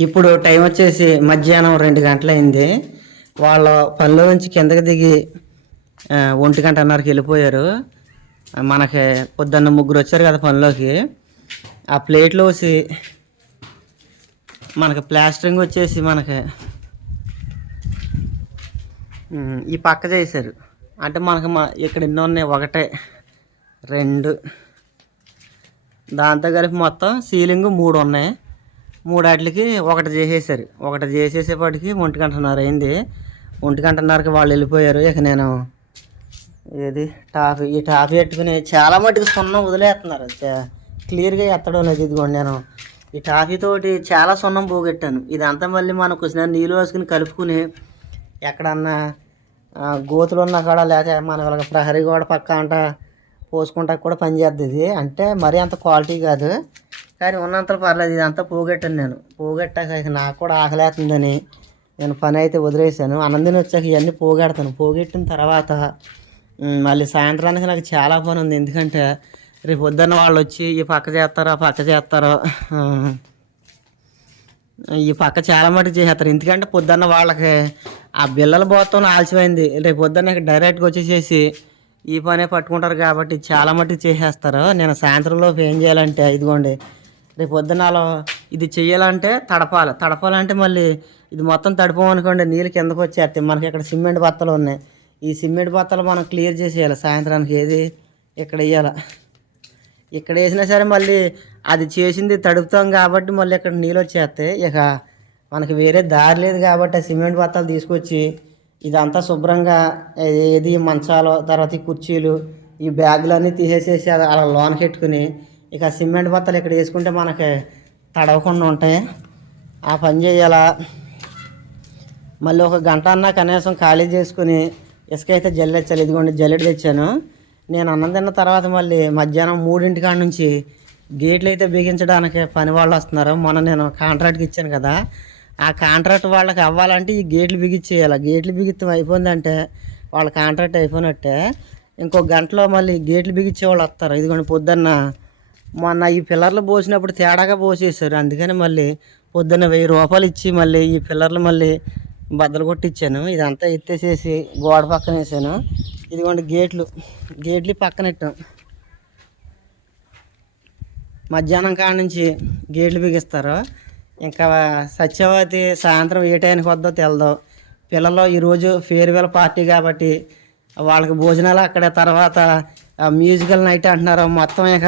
ఇప్పుడు టైం వచ్చేసి మధ్యాహ్నం రెండు గంటలైంది. వాళ్ళ పనిలో నుంచి కిందకి దిగి ఒంటి గంట గంటన్నరకి వెళ్ళిపోయారు. మనకి పొద్దున్న ముగ్గురు వచ్చారు కదా పనిలోకి. ఆ ప్లేట్లో వచ్చి మనకి ప్లాస్టరింగ్ వచ్చేసి మనకి ఈ పక్క చేశారు. అంటే మనకి మా ఇక్కడ ఎన్నో ఉన్నాయి. ఒకటే రెండు దాంతో కలిపి మొత్తం సీలింగ్ మూడు ఉన్నాయి. మూడాటికి ఒకటి చేసేసారు ఒకటి చేసేసేపాటికి ఒంటి గంటన్నర అయింది. ఒంటి గంటన్నరకి వాళ్ళు వెళ్ళిపోయారు. ఇక నేను ఏది టాఫీ ఈ టాఫీ పెట్టుకుని చాలా మటుకు సున్నం వదిలేస్తున్నారు. క్లియర్గా ఎత్తడం లేదు ఇదిగోండి నేను. ఈ టాఫీ తోటి చాలా సున్నం పోగొట్టాను. ఇదంతా మళ్ళీ మనం కొంచెం నీళ్ళు వేసుకుని కలుపుకుని ఎక్కడన్నా గోతులు ఉన్నా కూడా లేకపోతే మన వాళ్ళకి ప్రహరీ గోడ పక్క అంట. పోసుకుంటా కూడా పనిచేస్తుంది అంటే మరీ అంత క్వాలిటీ కాదు. కానీ ఉన్నంత పర్లేదు ఇదంతా పోగొట్టాను నేను. పోగొట్టాక నాకు కూడా ఆకలేస్తుందని నేను పని అయితే వదిలేసాను అనందిని వచ్చాక ఇవన్నీ పోగొడతాను. పోగొట్టిన తర్వాత మళ్ళీ సాయంత్రానికి నాకు చాలా పని ఉంది. ఎందుకంటే రేపు పొద్దున్న వాళ్ళు వచ్చి ఈ పక్క చేస్తారో ఆ పక్క చేస్తారో. ఈ పక్క చాలా మటుకు చేసేస్తారు. ఎందుకంటే పొద్దున్న వాళ్ళకి ఆ బిల్లల పోతాం ఆలస్యమైంది. రేపు పొద్దున్న డైరెక్ట్గా వచ్చేసేసి ఈ పనే పట్టుకుంటారు కాబట్టి చాలా మట్టి చేసేస్తారు. నేను సాయంత్రంలోపు ఏం చేయాలంటే ఇదిగోండి రేపు పొద్దునాలో అలా ఇది చెయ్యాలంటే తడపాలి. తడపాలంటే మళ్ళీ ఇది మొత్తం తడిపోమనుకోండి నీళ్ళు కిందకు వచ్చేస్తాయి. మనకి ఇక్కడ సిమెంట్ బత్తలు ఉన్నాయి. ఈ సిమెంట్ బత్తలు మనం క్లియర్ చేసేయాలి సాయంత్రానికి ఏది ఇక్కడ వేయాలి. ఇక్కడ వేసినా సరే మళ్ళీ అది చేసింది తడుపుతాం కాబట్టి మళ్ళీ ఇక్కడ నీళ్ళు వచ్చేస్తాయి. ఇక మనకి వేరే దారి లేదు కాబట్టి ఆ సిమెంట్ బత్తాలు తీసుకొచ్చి ఇదంతా శుభ్రంగా ఏది మంచాలు తర్వాత ఈ కుర్చీలు ఈ బ్యాగులు అన్నీ తీసేసేసి అది అలా లోన్ పెట్టుకుని ఇక సిమెంట్ బత్తలు ఇక్కడ వేసుకుంటే మనకి తడవకుండా ఉంటాయి. ఆ పని చేయాలా? మళ్ళీ ఒక గంట అన్నా కనీసం ఖాళీ చేసుకుని ఇసుక అయితే జల్లెచ్చాలి ఇదిగోండి జల్లెడ తెచ్చాను. నేను అన్నం తిన్న తర్వాత మళ్ళీ మధ్యాహ్నం మూడింటి కాడ నుంచి గేట్లు అయితే బిగించడానికి పని వాళ్ళు వస్తున్నారు. మొన్న నేను కాంట్రాక్ట్కి ఇచ్చాను కదా. ఆ కాంట్రాక్ట్ వాళ్ళకి అవ్వాలంటే ఈ గేట్లు బిగించేయాలి గేట్లు బిగిత్తం అయిపోయిందంటే వాళ్ళ కాంట్రాక్ట్ అయిపోయినట్టే ఇంకో గంటలో మళ్ళీ గేట్లు బిగించే వాళ్ళు వస్తారు. ఇదిగోండి పొద్దున్న మొన్న ఈ పిల్లర్లు పోసినప్పుడు తేడాగా పోసేసారు అందుకని మళ్ళీ పొద్దున్న వెయ్యి రూపాయలు ఇచ్చి మళ్ళీ ఈ పిల్లర్లు మళ్ళీ బద్దలు కొట్టించాను ఇదంతా ఎత్తేసేసి గోడ పక్కన వేసాను. ఇదిగోండి గేట్లు. గేట్లు పక్కన పెట్టాం. మధ్యాహ్నం కాడ నుంచి గేట్లు బిగిస్తారు. ఇంకా సత్యవతి సాయంత్రం ఏ టైంకి వద్దో తెలదు. పిల్లలు ఈరోజు ఫేర్వెల్ పార్టీ కాబట్టి వాళ్ళకి భోజనాలు అక్కడ తర్వాత ఆ మ్యూజికల్ నైట్ అంటున్నారు. మొత్తం ఇక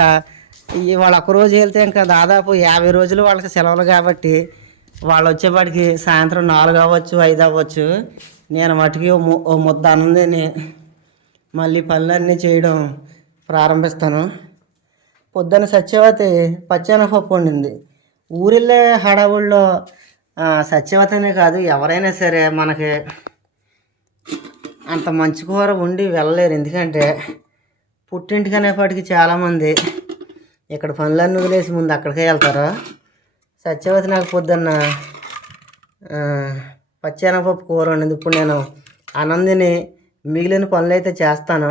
వాళ్ళు ఒక రోజు వెళ్తే ఇంకా దాదాపు యాభై రోజులు వాళ్ళకి సెలవులు కాబట్టి వాళ్ళు వచ్చేపాటికి సాయంత్రం నాలుగు అవ్వచ్చు ఐదు అవ్వచ్చు. నేను మటుకి ఓ ముద్ద అన్నం మళ్ళీ పనులన్నీ చేయడం ప్రారంభిస్తాను. పొద్దున్న సత్యవతి పచ్చెనపప్పు వండింది. ఊరిళ్ళే హడావుల్లో సత్యవతనే కాదు ఎవరైనా సరే మనకి అంత మంచి కూర ఉండి వెళ్ళలేరు. ఎందుకంటే పుట్టింటికి చాలామంది ఇక్కడ పనులన్నీ వదిలేసి ముందు అక్కడికే వెళ్తారు. సత్యవతి నాకు పొద్దున్న పచ్చి పచ్చెనపప్పు కూర వండింది. ఇప్పుడు నేను ఆనందిని మిగిలిన పనులు అయితే చేస్తాను.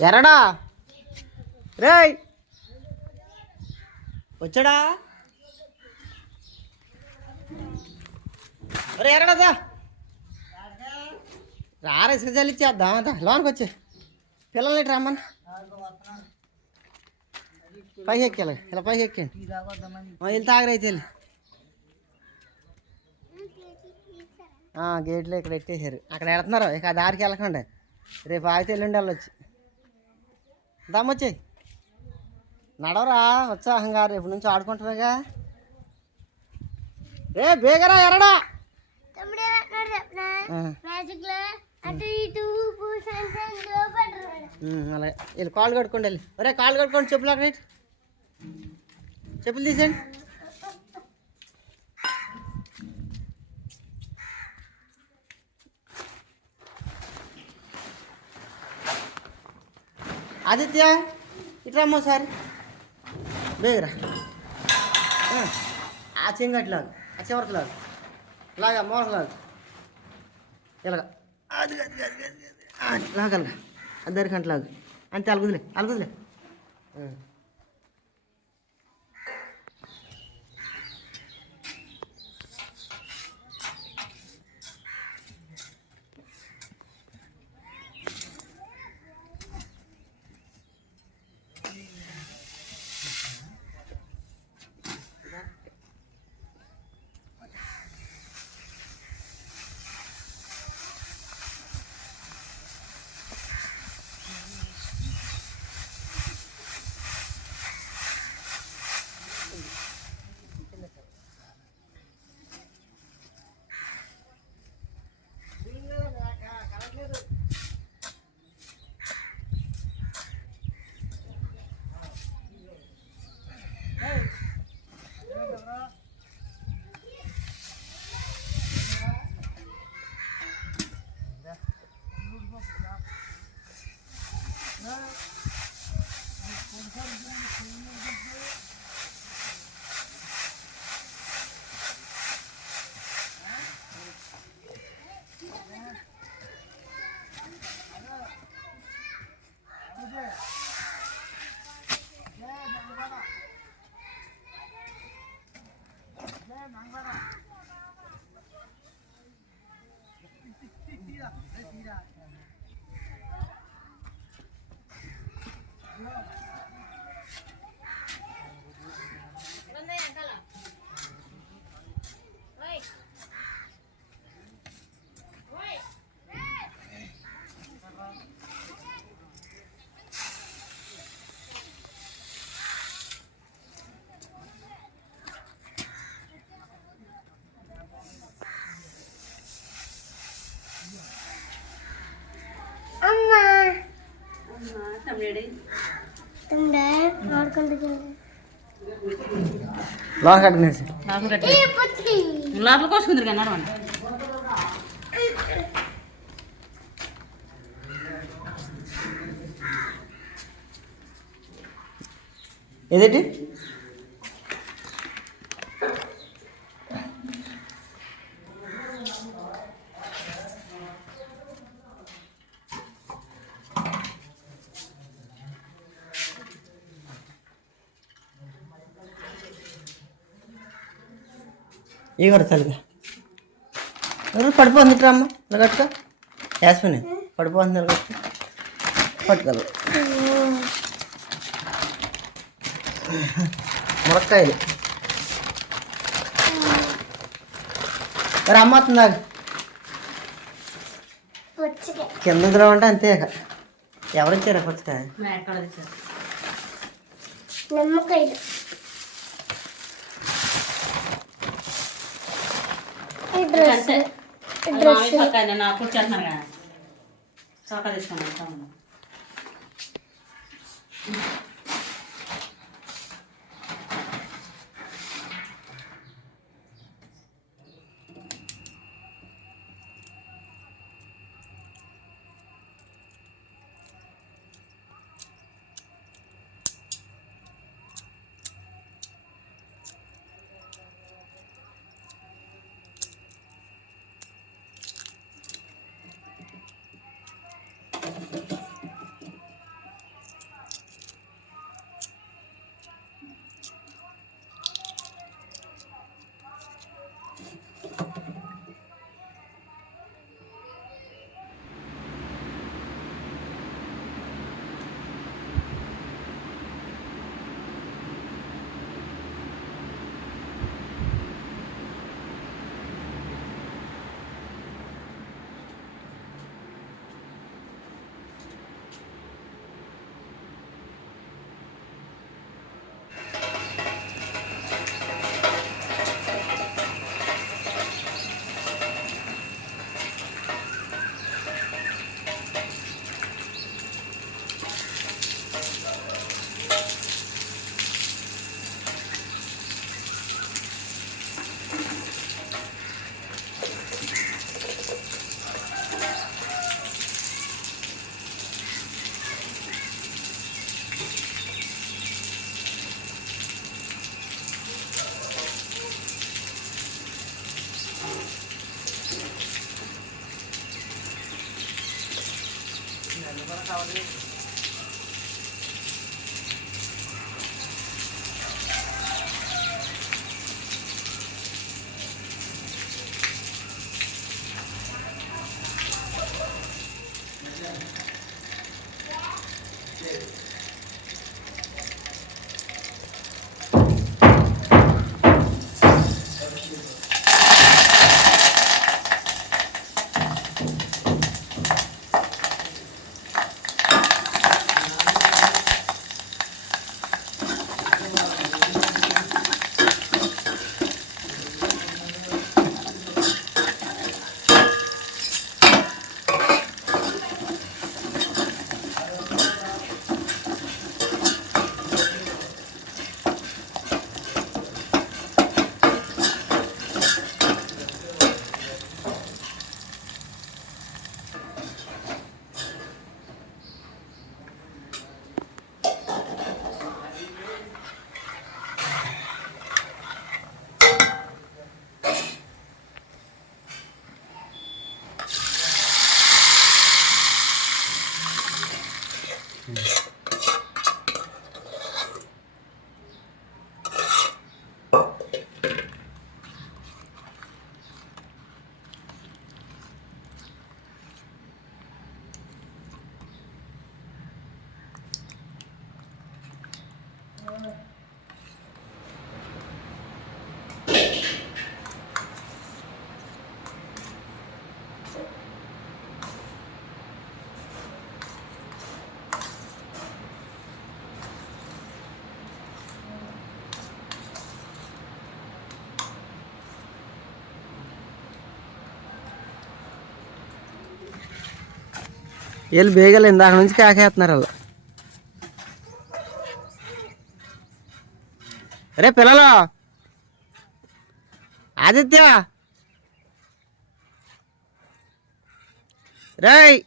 ఎరడా? రేయ్! వచ్చాడా? ఒరే ఎరడదా రారే సజాలు ఇచ్చేద్దాం అంతా లోనికి వచ్చే. పిల్లల్ని ఇటు రమ్మని. పైకి ఎక్కాలి ఇలా పైకి ఎక్కండి వెళ్ళి తాగరైతే వెళ్ళి. ఆ, గేట్లో ఇక్కడ పెట్టేశారు. అక్కడ వెళ్తున్నారు ఇక ఆ దారికి వెళ్ళకండి. రేపు ఆగితే ఎల్లుండి వెళ్ళొచ్చు. దమ్మొచ్చాయి నడవరా ఉత్సాహంగా రేపు నుంచి ఆడుకుంటారుగా. రే బేగరా ఎరడా. అలాగే. వెళ్ళి కాళ్ళు కట్టుకోండి వెళ్ళి. ఒరే కాళ్ళు కట్టుకోండి చెప్పులు అక్కడ. చెప్పులు తీసేయండి. ఆదిత్య ఇట్రా సార్ బేగరా. ఆ, ఆ చెంగట్లాగు ఆ చివరికి లాగు. లాగా మోసం లాగు. ఇలాగ. అది అది అది అది అది. ఆ, అంతే అలుగుదులే అలుగుదులే. కట్టుకునేసి లోపల కట్టి ఈ పుత్రి లోపల కోసుకుందరు కానీ నడవండి. ఏదేంటి? ఇవ్వరు తల్లిగా. ఎవరు పడిపోతుంది ఇట్రా అమ్మ ఇలా కట్టుకో. యాస్మిని పడిపోతుంది ఇలా కట్టుకో పట్టుకోదు మునక్కాయలు. మరి అమ్మ వస్తుందా కిందకి రావంటే అంతే ఇక. ఎవరు ఇచ్చారు పుచ్చకాయ? నిమ్మకాయలు. డ్రెస్. డ్రెస్. పక్క నేను కూర్చేస్తున్నాను కదా. చోక తీసుకున్నాను. వీళ్ళు బేగలు ఇందాక నుంచి కాకేస్తున్నారు వాళ్ళు. రే పిల్లలు ఆదిత్య! రేయ్!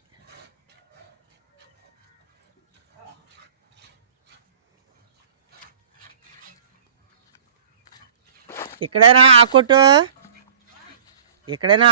ఇక్కడేనా ఆ కొట్టు ఇక్కడేనా?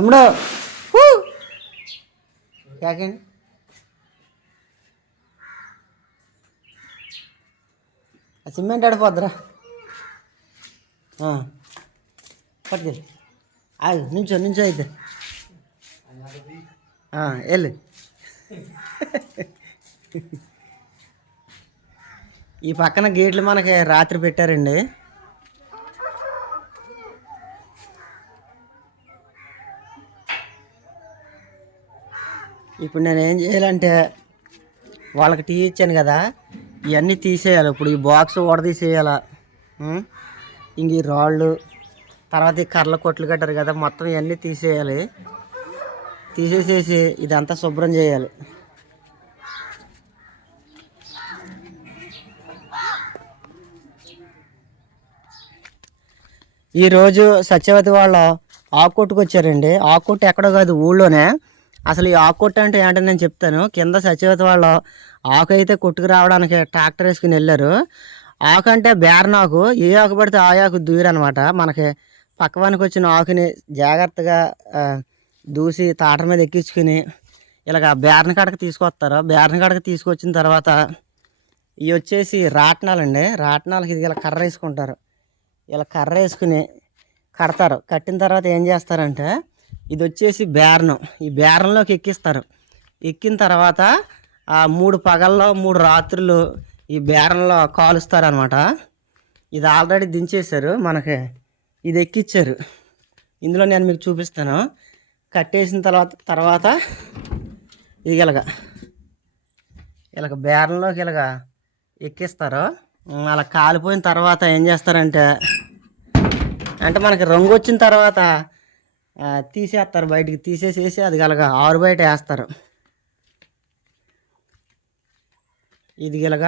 తమ్ముడు. హూ! యాకండి ఆ సిమెంట్ ఆడిపోద్దురా పట్టుకెళ్ళి. ఆగు నుంచో నుంచో అయితే. ఆ, వెళ్ళు. ఈ పక్కన గేట్లు మనకి రాత్రి పెట్టారండి. ఇప్పుడు నేను ఏం చేయాలంటే వాళ్ళకి టీ ఇచ్చాను కదా ఇవన్నీ తీసేయాలి. ఇప్పుడు ఈ బాక్స్ తీసేయాలా? ఇంక ఈ రాళ్ళు తర్వాత ఈ కర్రల కొట్లు కట్టారు కదా మొత్తం ఇవన్నీ తీసేయాలి. తీసేసేసి ఇదంతా శుభ్రం చేయాలి. ఈరోజు సత్యవతి వాళ్ళ ఆకుకొట్టుకు వచ్చారండి ఆకుకొట్టు ఎక్కడో కాదు ఊళ్ళోనే. అసలు ఈ ఆకు కొట్టు అంటే ఏంటని నేను చెప్తాను. కింద సచివత వాళ్ళు ఆకు అయితే కొట్టుకు రావడానికి ట్రాక్టర్ వేసుకుని వెళ్ళారు. ఆకు అంటే బేరనాకు. ఏ ఆకు పడితే ఆ ఆకు దూరనమాట మనకి పక్కవానికి వచ్చిన ఆకుని జాగ్రత్తగా దూసి తాట మీద ఎక్కించుకుని ఇలాగ బేరని కడక తీసుకొస్తారు. బేరని కాడకి తీసుకొచ్చిన తర్వాత ఇవి వచ్చేసి రాట్నాలండి. రాట్నాలకి ఇది ఇలా కర్ర వేసుకుంటారు. ఇలా కర్ర వేసుకుని కడతారు. కట్టిన తర్వాత ఏం చేస్తారంటే ఇది వచ్చేసి బేరణం ఈ బేరంలోకి ఎక్కిస్తారు. ఎక్కిన తర్వాత ఆ మూడు పగల్లో మూడు రాత్రులు ఈ బేరంలో కాలుస్తారనమాట. ఇది ఆల్రెడీ దించేశారు మనకి ఇది ఎక్కిచ్చారు. ఇందులో నేను మీకు చూపిస్తాను. కట్టేసిన తర్వాత తర్వాత ఇది ఇలాగ. ఇలాగ బేరంలోకి ఇలాగ ఎక్కిస్తారు. అలా కాలిపోయిన తర్వాత ఏం చేస్తారంటే అంటే మనకి రంగు వచ్చిన తర్వాత తీసేస్తారు బయటికి తీసేసేసి అది గలగ ఆరు బయట వేస్తారు. ఇది గిలగ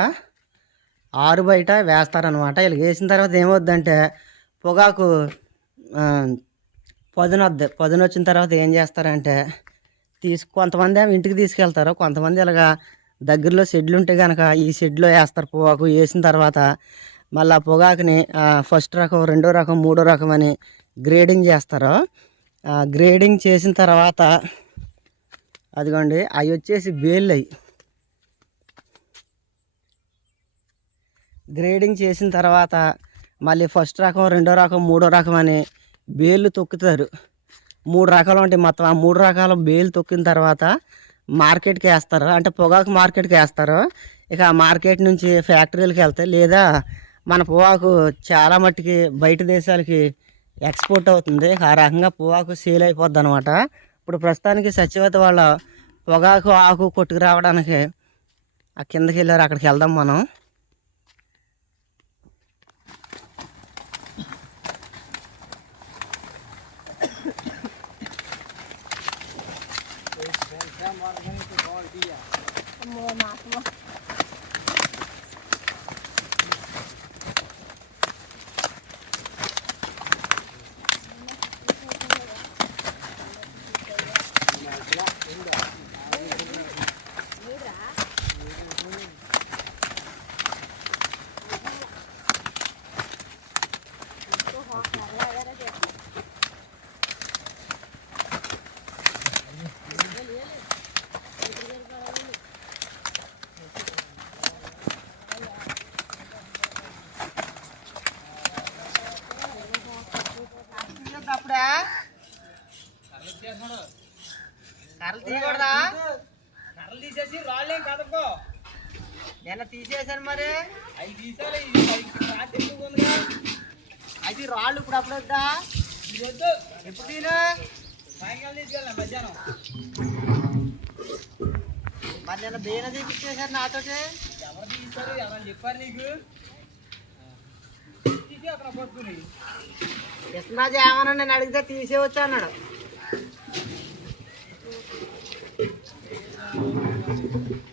ఆరు బయట వేస్తారనమాట ఇలా వేసిన తర్వాత ఏమవుద్దంటే పొగాకు పొదనొద్ది పొదన వచ్చిన తర్వాత ఏం చేస్తారంటే తీసు కొంతమంది ఏమో ఇంటికి తీసుకెళ్తారు. కొంతమంది ఇలాగా దగ్గరలో షెడ్లు ఉంటే కనుక ఈ షెడ్లో వేస్తారు పొగాకు. వేసిన తర్వాత మళ్ళీ ఆ పొగాకుని ఫస్ట్ రకం రెండో రకం మూడో రకం అని గ్రేడింగ్ చేస్తారు. గ్రేడింగ్ చేసిన తర్వాత అదిగోండి అవి వచ్చేసి బేళ్ళు అవి. గ్రేడింగ్ చేసిన తర్వాత మళ్ళీ ఫస్ట్ రకం రెండో రకం మూడో రకం అని బేళ్ళు తొక్కుతారు. మూడు రకాలు ఉంటాయి మొత్తం. ఆ మూడు రకాల బేలు తొక్కిన తర్వాత మార్కెట్కి వేస్తారు. అంటే పొగాకు మార్కెట్కి వేస్తారు. ఇక ఆ మార్కెట్ నుంచి ఫ్యాక్టరీలకు వెళ్తాయి లేదా మన పొగాకు చాలా మట్టుకి బయట దేశాలకి ఎక్స్పోర్ట్ అవుతుంది. ఆ రకంగా పొగాకు సేల్ అయిపోద్ది అనమాట ఇప్పుడు ప్రస్తుతానికి సచివత వాళ్ళ పొగాకు ఆకు కొట్టుకు రావడానికి ఆ కిందకి వెళ్ళారు. అక్కడికి వెళ్దాం మనం. తీసేసి రాళ్ళేం కదపో నిన్న తీసేసాను మరి. అవి తీసాలి ఉందిగా అది రాళ్ళు ఇప్పుడు అప్పుడు వద్దా? ఇది వద్దు. ఎప్పుడు తీను సాయంకాలం తీసుకెళ్ళాం మధ్యాహ్నం. మరి నిన్న బేన తీపిచ్చేసారు నాతోటి. ఎవరు తీస్తారు ఎవరు చెప్పారు నీకు? తీసి కృష్ణరాజు ఏమన్నా నేను అడిగితే తీసేవచ్చు అన్నాడు. Thank you.